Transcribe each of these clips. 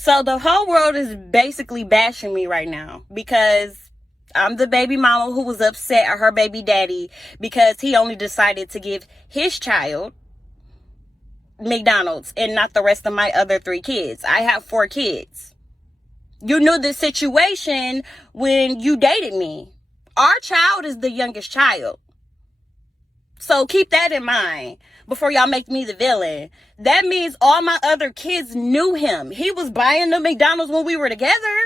So the whole world is basically bashing me right now because I'm the baby mama who was upset at her baby daddy because he only decided to give his child McDonald's and not the rest of my other 3 kids. I have 4 kids. You knew the situation when you dated me. Our child is the youngest child. So keep that in mind before y'all make me the villain. That means all my other kids knew him. He was buying the McDonald's when we were together.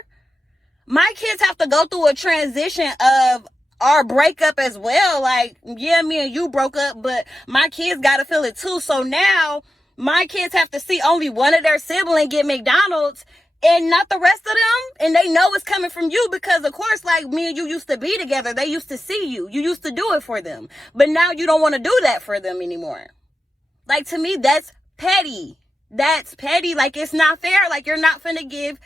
My kids have to go through a transition of our breakup as well. Like, yeah, me and you broke up, but my kids got to feel it too. So now my kids have to see only one of their siblings get McDonald's and not the rest of them. And they know it's coming from you because, of course, like me and you used to be together. They used to see you. You used to do it for them. But now you don't want to do that for them anymore. Like, to me, that's petty. That's petty. Like, it's not fair. Like, you're not finna give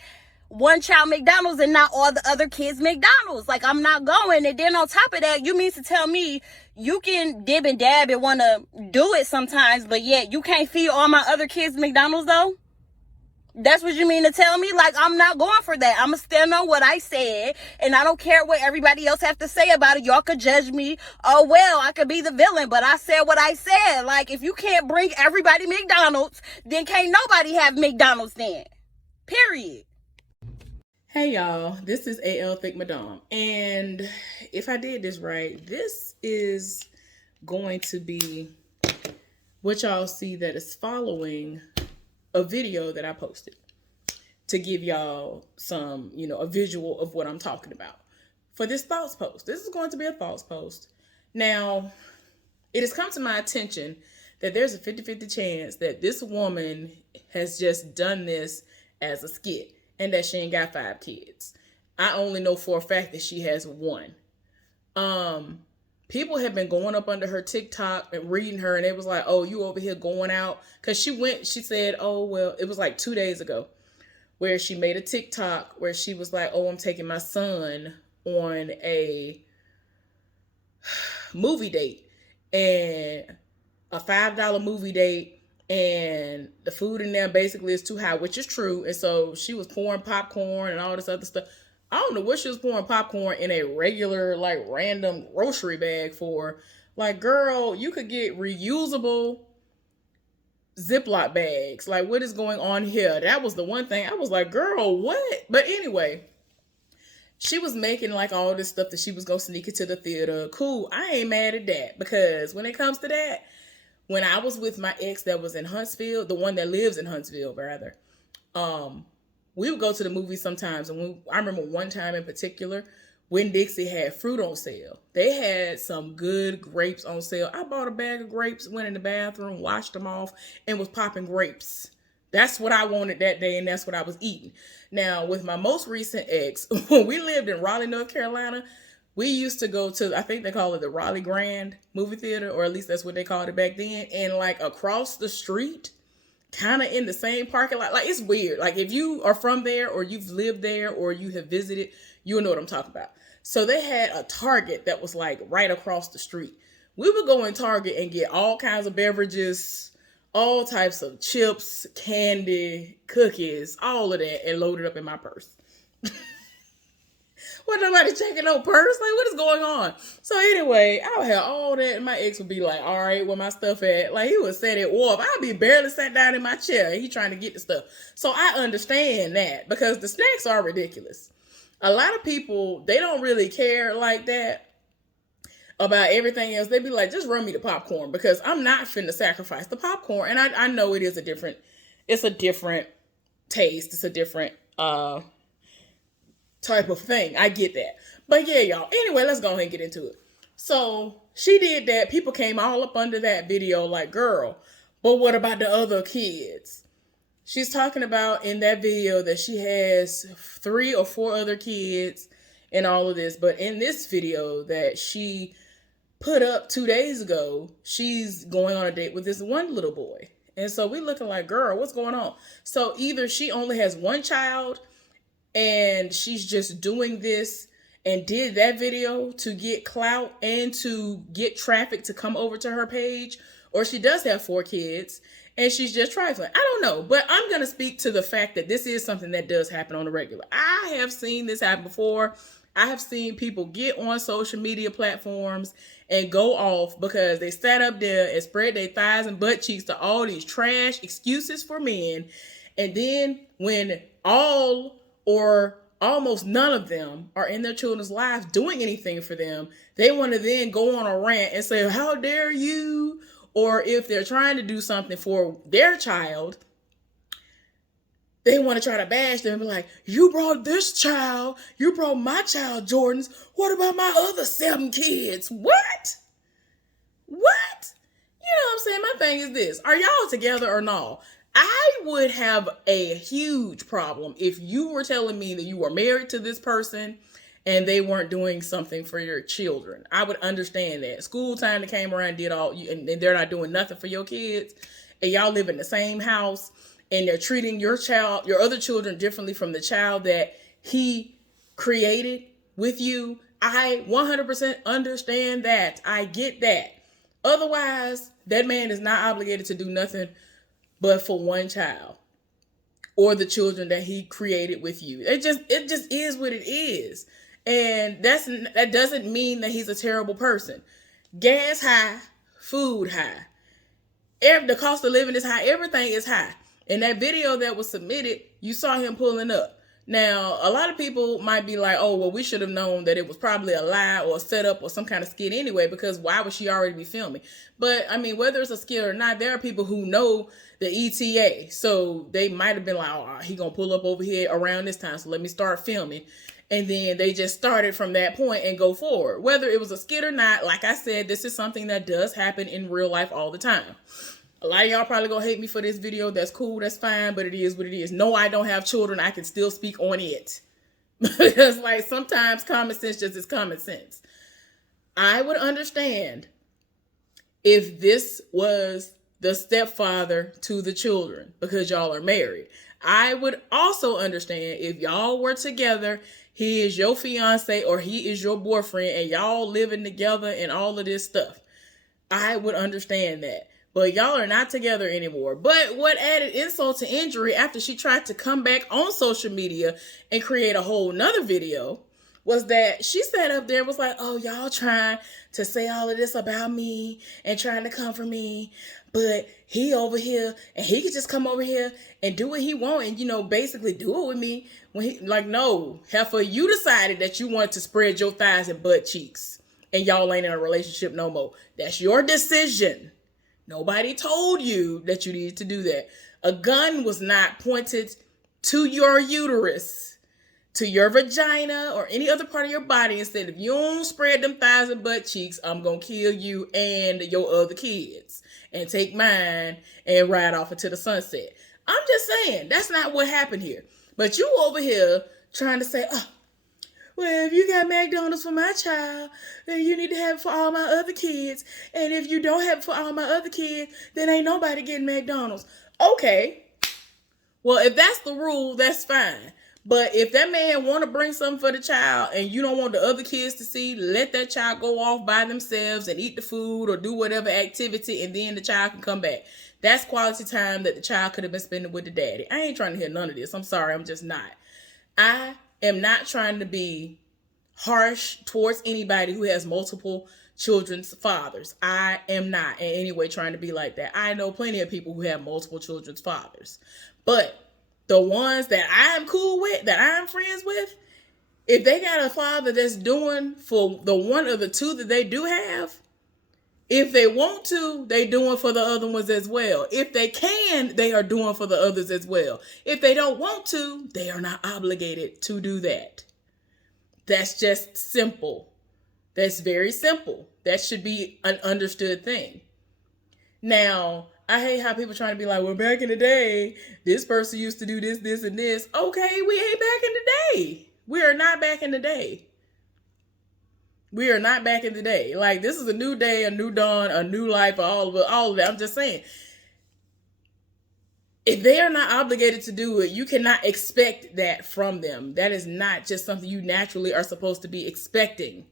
one child McDonald's and not all the other kids McDonald's. Like, I'm not going. And then on top of that, you mean to tell me you can dib and dab and want to do it sometimes, but yet you can't feed all my other kids McDonald's though? That's what you mean to tell me? Like, I'm not going for that. I'm going to stand on what I said, and I don't care what everybody else have to say about it. Y'all could judge me. Oh, well, I could be the villain, but I said what I said. Like, if you can't bring everybody McDonald's, then can't nobody have McDonald's then. Period. Hey y'all, this is AL Thick Madame, and if I did this right, this is going to be what y'all see that is following a video that I posted to give y'all some, a visual of what I'm talking about for this thoughts post. This is going to be a thoughts post. Now, it has come to my attention that there's a 50-50 chance that this woman has just done this as a skit and that she ain't got 5 kids. I only know for a fact that she has 1. People have been going up under her TikTok and reading her, and it was like, oh, you over here going out. Because she said, oh, well, it was like 2 days ago where she made a TikTok where she was like, oh, I'm taking my son on a movie date, and a $5 movie date, and the food in there basically is too high, which is true. And so she was pouring popcorn and all this other stuff. I don't know what she was pouring popcorn in a regular, like, random grocery bag for. Like, girl, you could get reusable Ziploc bags. Like, what is going on here? That was the one thing. I was like, girl, what? But anyway, she was making, like, all this stuff that she was going to sneak into the theater. Cool. I ain't mad at that, because when it comes to that, when I was with my ex that was in Huntsville, the one that lives in Huntsville, rather, we would go to the movies sometimes. And I remember one time in particular, Winn-Dixie had fruit on sale. They had some good grapes on sale. I bought a bag of grapes, went in the bathroom, washed them off, and was popping grapes. That's what I wanted that day, and that's what I was eating. Now, with my most recent ex, when we lived in Raleigh, North Carolina, we used to go to, I think they call it the Raleigh Grand movie theater, or at least that's what they called it back then. And like across the street, kind of in the same parking lot. Like, it's weird. Like, if you are from there, or you've lived there, or you have visited, you'll know what I'm talking about. So they had a Target that was like right across the street. We would go in Target and get all kinds of beverages, all types of chips, candy, cookies, all of that, and load it up in my purse. What, nobody checking no purse? Like, what is going on? So anyway, I would have all that, and my ex would be like, all right, where my stuff at? Like, he would set it off. I'd be barely sat down in my chair, and he trying to get the stuff. So I understand that, because the snacks are ridiculous. A lot of people, they don't really care like that about everything else. They be like, just run me the popcorn, because I'm not finna sacrifice the popcorn. And I know it is a different taste. It's a different, type of thing. I get that. But yeah, y'all. Anyway, let's go ahead and get into it. So she did that. People came all up under that video like, girl, but what about the other kids? She's talking about in that video that she has 3 or 4 other kids and all of this. But in this video that she put up 2 days ago, she's going on a date with this one little boy. And so we looking like, girl, what's going on? So either she only has 1 child and she's just doing this and did that video to get clout and to get traffic to come over to her page, or she does have 4 kids and she's just trifling. I don't know, but I'm going to speak to the fact that this is something that does happen on the regular. I have seen this happen before. I have seen people get on social media platforms and go off because they sat up there and spread their thighs and butt cheeks to all these trash excuses for men. And then when all or almost none of them are in their children's lives doing anything for them, they want to then go on a rant and say, how dare you? Or if they're trying to do something for their child, they want to try to bash them and be like, you brought this child, you brought my child Jordans, what about my other 7 kids? What? You know what I'm saying? My thing is this, are y'all together or no? I would have a huge problem if you were telling me that you were married to this person and they weren't doing something for your children. I would understand that. School time that came around did all, and they're not doing nothing for your kids, and y'all live in the same house, and they're treating your child, your other children differently from the child that he created with you. I 100% understand that. I get that. Otherwise, that man is not obligated to do nothing but for one child or the children that he created with you. It just is what it is. And that doesn't mean that he's a terrible person. Gas high, food high. The cost of living is high. Everything is high. In that video that was submitted, you saw him pulling up. Now, a lot of people might be like, oh, well, we should have known that it was probably a lie or a setup or some kind of skit anyway, because why would she already be filming? But, I mean, whether it's a skit or not, there are people who know the ETA. So they might have been like, oh, he going to pull up over here around this time, so let me start filming. And then they just started from that point and go forward. Whether it was a skit or not, like I said, this is something that does happen in real life all the time. A lot of y'all probably gonna hate me for this video. That's cool, that's fine, but it is what it is. No, I don't have children. I can still speak on it. Because like sometimes common sense just is common sense. I would understand if this was the stepfather to the children because y'all are married. I would also understand if y'all were together, he is your fiance or he is your boyfriend and y'all living together and all of this stuff. I would understand that. But y'all are not together anymore. But what added insult to injury after she tried to come back on social media and create a whole nother video was that she sat up there and was like, oh, y'all trying to say all of this about me and trying to come for me. But he over here and he could just come over here and do what he want and, you know, basically do it with me. When he like, no, heifer, you decided that you wanted to spread your thighs and butt cheeks and y'all ain't in a relationship no more. That's your decision. Nobody told you that you needed to do that. A gun was not pointed to your uterus, to your vagina, or any other part of your body and said, if you don't spread them thighs and butt cheeks, I'm going to kill you and your other kids and take mine and ride off into the sunset. I'm just saying, that's not what happened here. But you over here trying to say, oh, well, if you got McDonald's for my child, then you need to have it for all my other kids. And if you don't have it for all my other kids, then ain't nobody getting McDonald's. Okay. Well, if that's the rule, that's fine. But if that man want to bring something for the child and you don't want the other kids to see, let that child go off by themselves and eat the food or do whatever activity and then the child can come back. That's quality time that the child could have been spending with the daddy. I ain't trying to hear none of this. I'm sorry. I'm just not. I am not trying to be harsh towards anybody who has multiple children's fathers. I am not in any way trying to be like that. I know plenty of people who have multiple children's fathers. But the ones that I'm cool with, that I'm friends with, if they got a father that's doing for the one or the two that they do have, if they want to, they doing for the other ones as well. If they can, they are doing for the others as well. If they don't want to, they are not obligated to do that. That's just simple. That's very simple. That should be an understood thing. Now, I hate how people trying to be like, well, back in the day, this person used to do this, this, and this. Okay, we ain't back in the day. We are not back in the day. We are not back in the day. Like, this is a new day, a new dawn, a new life, all of that. I'm just saying. If they are not obligated to do it, you cannot expect that from them. That is not just something you naturally are supposed to be expecting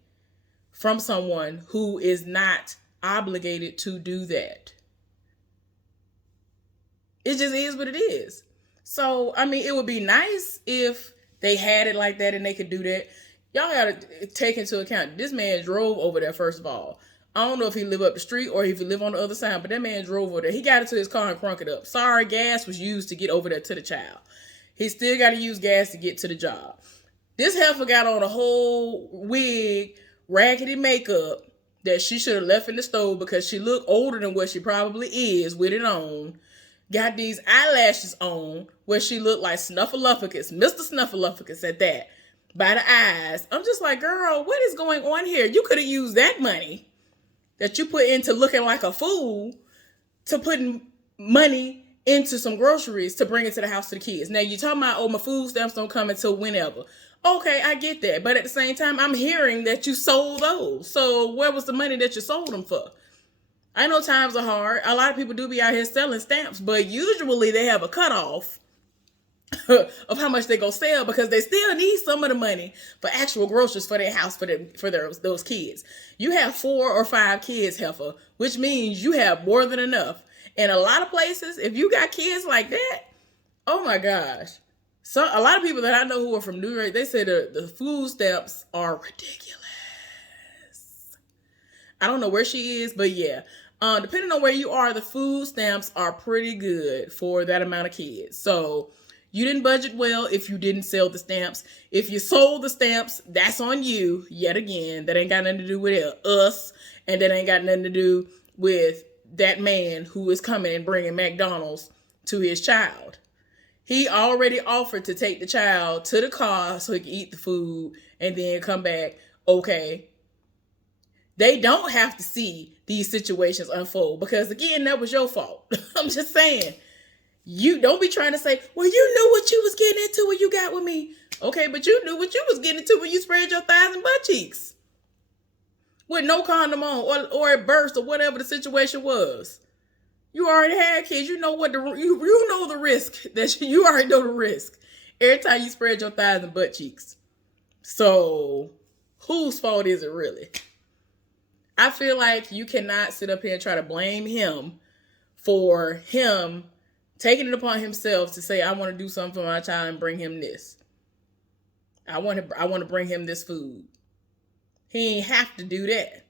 from someone who is not obligated to do that. It just is what it is. So, I mean, it would be nice if they had it like that and they could do that. Y'all gotta take into account, this man drove over there, first of all. I don't know if he live up the street or if he live on the other side, but that man drove over there. He got into his car and crunk it up. Sorry, gas was used to get over there to the child. He still got to use gas to get to the job. This heifer got on a whole wig, raggedy makeup that she should have left in the stove because she looked older than what she probably is with it on. Got these eyelashes on where she looked like Snuffleupagus, Mr. Snuffleupagus at that, by the eyes. I'm just like, girl, what is going on here? You could have used that money that you put into looking like a fool to putting money into some groceries to bring it to the house to the kids. Now, you talking about, oh, my food stamps don't come until whenever. Okay, I get that. But at the same time, I'm hearing that you sold those. So where was the money that you sold them for? I know times are hard. A lot of people do be out here selling stamps, but usually they have a cutoff of how much they go sell because they still need some of the money for actual groceries for their house for those kids. You have 4 or 5 kids, heifer, which means you have more than enough. In a lot of places, if you got kids like that, oh my gosh. So a lot of people that I know who are from New York, they say the food stamps are ridiculous. I don't know where she is, but yeah. Depending on where you are, the food stamps are pretty good for that amount of kids. So you didn't budget well if you didn't sell the stamps. If you sold the stamps, that's on you. Yet again, that ain't got nothing to do with us. And that ain't got nothing to do with that man who is coming and bringing McDonald's to his child. He already offered to take the child to the car so he can eat the food and then come back. Okay. They don't have to see these situations unfold because, again, that was your fault. I'm just saying. You don't be trying to say, well, you knew what you was getting into when you got with me. Okay, but you knew what you was getting into when you spread your thighs and butt cheeks with no condom on or it burst or whatever the situation was. You already had kids. You know what you know the risk that you already know the risk every time you spread your thighs and butt cheeks. So whose fault is it really? I feel like you cannot sit up here and try to blame him for him taking it upon himself to say, I want to do something for my child and bring him this. I want to bring him this food. He ain't have to do that.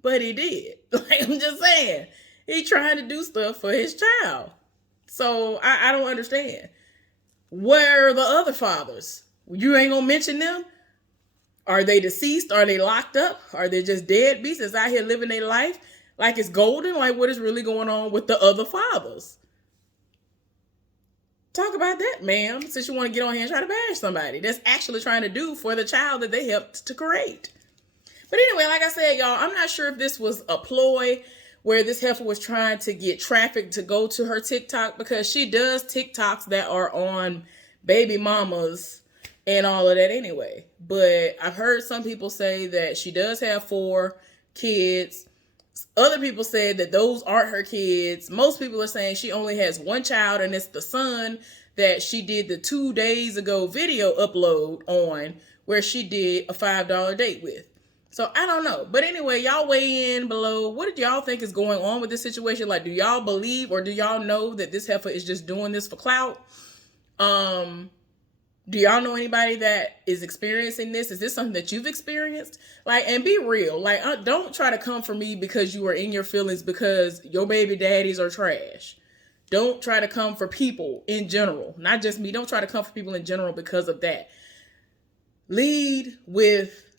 But he did. Like, I'm just saying. He trying to do stuff for his child. So I don't understand. Where are the other fathers? You ain't gonna mention them? Are they deceased? Are they locked up? Are they just deadbeats that's out here living their life like it's golden? Like, what is really going on with the other fathers? Talk about that, ma'am, since you want to get on here and try to bash somebody that's actually trying to do for the child that they helped to create. But anyway, like I said, y'all, I'm not sure if this was a ploy where this heifer was trying to get traffic to go to her TikTok, because she does TikToks that are on baby mamas and all of that anyway. But I've heard some people say that she does have 4 kids. Other people said that those aren't her kids. Most people are saying she only has 1 child, and it's the son that she did the 2 days ago video upload on, where she did a $5 date with. So I don't know. But anyway, y'all weigh in below. What did y'all think is going on with this situation? Like, do y'all believe or do y'all know that this heifer is just doing this for clout? Do y'all know anybody that is experiencing this? Is this something that you've experienced? Like, and be real. Like, don't try to come for me because you are in your feelings because your baby daddies are trash. Don't try to come for people in general. Not just me. Don't try to come for people in general because of that. Lead with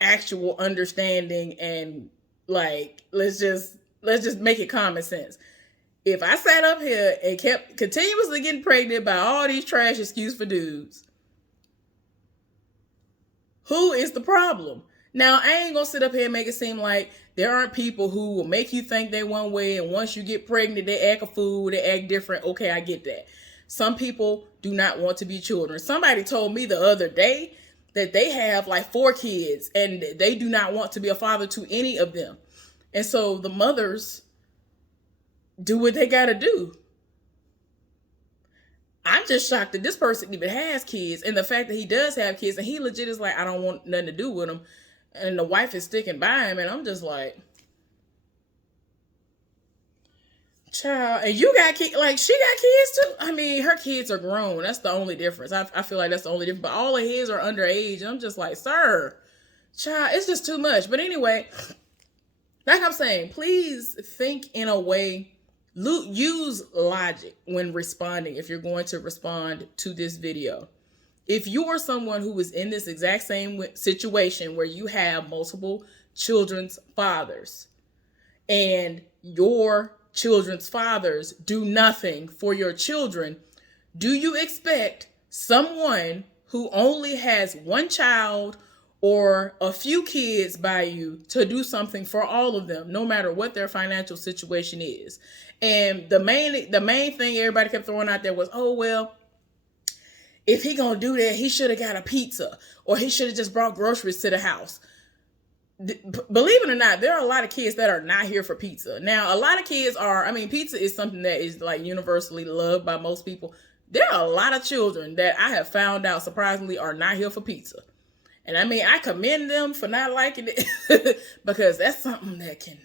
actual understanding and, like, let's just make it common sense. If I sat up here and kept continuously getting pregnant by all these trash excuses for dudes, who is the problem? Now, I ain't gonna sit up here and make it seem like there aren't people who will make you think they one way, and once you get pregnant, they act a fool, they act different. Okay, I get that. Some people do not want to be children. Somebody told me the other day that they have like 4 kids and they do not want to be a father to any of them. And so the mothers do what they gotta do. I'm just shocked that this person even has kids, and the fact that he does have kids and he legit is like, I don't want nothing to do with them, and the wife is sticking by him, and I'm just like, Child, and you got kids, like she got kids too. I mean, her kids are grown. That's the only difference. I feel like that's the only difference. But all of his are underage, and I'm just like, sir, child, it's just too much. But anyway, like I'm saying, please think in a way, use logic when responding if you're going to respond to this video. If you are someone who is in this exact same situation where you have multiple children's fathers and your children's fathers do nothing for your children, do you expect someone who only has one child or a few kids by you to do something for all of them, no matter what their financial situation is? And the main thing everybody kept throwing out there was, oh, well, if he gonna do that, he should have got a pizza, or he should have just brought groceries to the house. Believe it or not, there are a lot of kids that are not here for pizza. Now, a lot of kids are, I mean, pizza is something that is like universally loved by most people. There are a lot of children that I have found out, surprisingly, are not here for pizza. And I mean, I commend them for not liking it because that's something that can,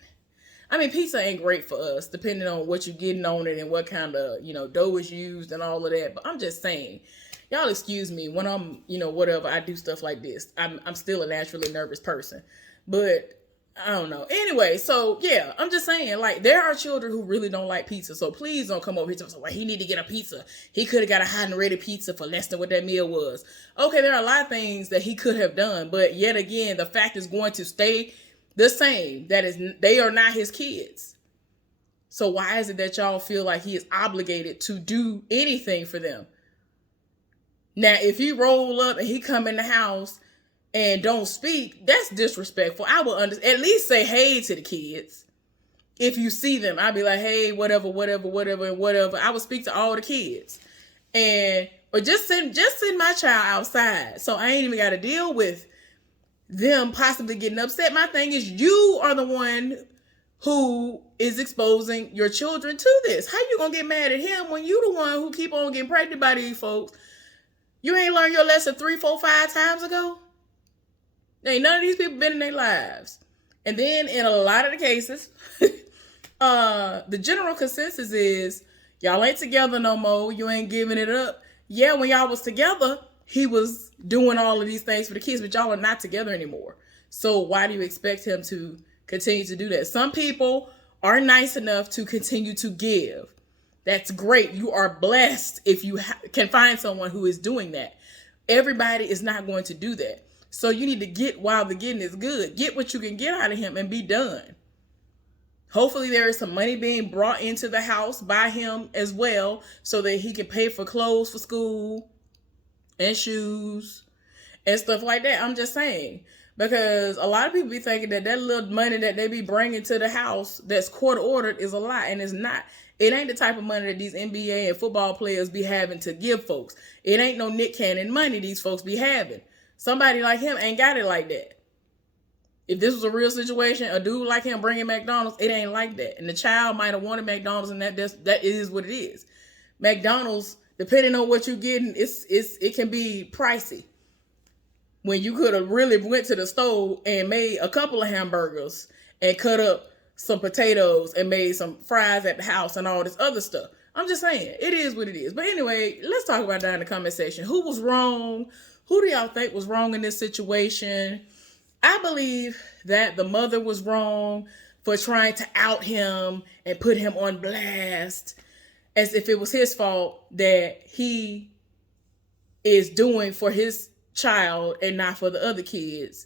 I mean, pizza ain't great for us, depending on what you're getting on it and what kind of, dough is used and all of that. But I'm just saying, y'all excuse me when I'm, whatever, I do stuff like this. I'm still a naturally nervous person. But I don't know. Anyway, so yeah, I'm just saying, like, there are children who really don't like pizza. So please don't come over here and say, well, he need to get a pizza. He could have got a hot and ready pizza for less than what that meal was. Okay, there are a lot of things that he could have done. But yet again, the fact is going to stay the same. That is, they are not his kids. So why is it that y'all feel like he is obligated to do anything for them? Now, if he roll up and he come in the house and don't speak, that's disrespectful. I will at least say hey to the kids. If you see them, I'll be like, hey, whatever. I will speak to all the kids. Or just send my child outside. So I ain't even got to deal with them possibly getting upset. My thing is, you are the one who is exposing your children to this. How you gonna get mad at him when you the one who keep on getting pregnant by these folks? You ain't learned your lesson 3, 4, 5 times ago? Ain't none of these people been in their lives. And then in a lot of the cases, the general consensus is y'all ain't together no more. You ain't giving it up. Yeah, when y'all was together, he was doing all of these things for the kids, but y'all are not together anymore. So why do you expect him to continue to do that? Some people are nice enough to continue to give. That's great. You are blessed if you can find someone who is doing that. Everybody is not going to do that. So you need to get while the getting is good. Get what you can get out of him and be done. Hopefully there is some money being brought into the house by him as well so that he can pay for clothes for school and shoes and stuff like that. I'm just saying. Because a lot of people be thinking that little money that they be bringing to the house that's court ordered is a lot, and it's not. It ain't the type of money that these NBA and football players be having to give folks. It ain't no Nick Cannon money these folks be having. Somebody like him ain't got it like that. If this was a real situation, a dude like him bringing McDonald's, it ain't like that. And the child might have wanted McDonald's, and that is what it is. McDonald's, depending on what you're getting, it can be pricey. When you could have really went to the store and made a couple of hamburgers and cut up some potatoes and made some fries at the house and all this other stuff. I'm just saying, it is what it is. But anyway, let's talk about that in the comment section. Who was wrong? Who do y'all think was wrong in this situation? I believe that the mother was wrong for trying to out him and put him on blast as if it was his fault that he is doing for his child and not for the other kids.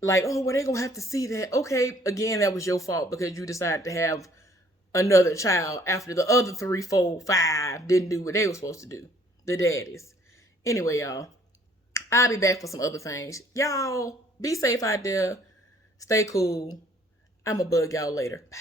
Like, oh, well, they're going to have to see that. Okay, again, that was your fault because you decided to have another child after the other 3, 4, 5 didn't do what they were supposed to do. The daddies. Anyway, y'all, I'll be back for some other things. Y'all, be safe out there. Stay cool. I'm going to bug y'all later. Bye.